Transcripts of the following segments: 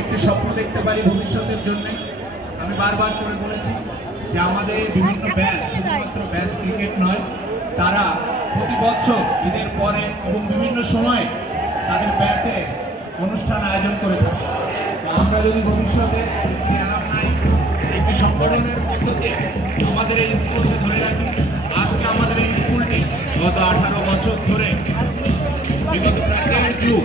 একটি স্বপ্ন দেখতে পারি ভবিষ্যতের জন্য। আমি বারবার করে বলেছি যে আমাদের বিভিন্ন ব্যাচ শুধুমাত্র ব্যাচ ক্রিকেট নয় তারা প্রতি বছর ঈদের পরে এবং বিভিন্ন সময়ে তাদের ব্যাচে অনুষ্ঠান আয়োজন করে থাকে। আমরা যদি ভবিষ্যতে নাই একটি সংগঠনের মধ্য আমাদের এই স্কুলকে ধরে রাখি আজকে আমাদের এই স্কুলটি গত আঠারো বছর ধরে বিগত প্রায় যুগ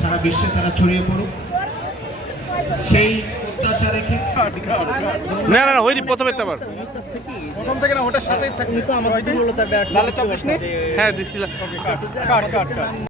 সারা বিশ্বে তারা ছড়িয়ে পড়ুক। সেই প্রত্যাশা রেখে না না না ওই প্রথমে তো আবার। প্রথম থেকে না ওটার সাথেই থাকবে। নি? হ্যাঁ দিছিলাম। কাট কাট কাট।